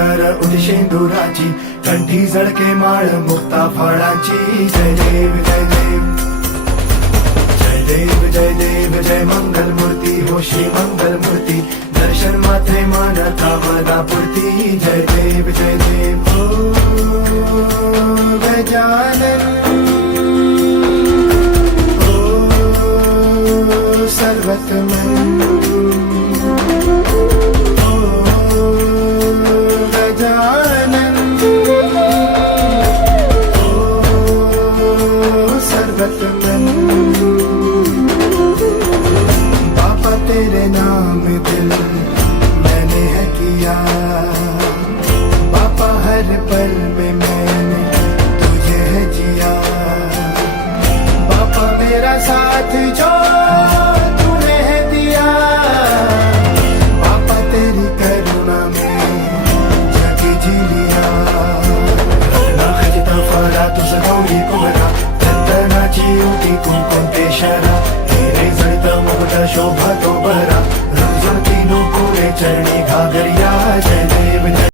सुंदर उदिशेंदुराची कंठी झळके माळ मुक्ता फळाची जय देव जय देव जय देव जय देव जय मंगल मूर्ती हो श्री मंगल मूर्ती दर्शन मात्रे मानता मनापुरती जय देव जय देव ओ गजानन ओ सर्वतमन पापा तेरे नाम दिल मैंने है किया पापा हर पल में मैंने तुझे है जिया पापा मेरा साथ जो तूने है दिया पापा तेरी करुणा में जग जी लिया फळा तुझ गौरी कुमरा चंदनाची उठी कुंकुम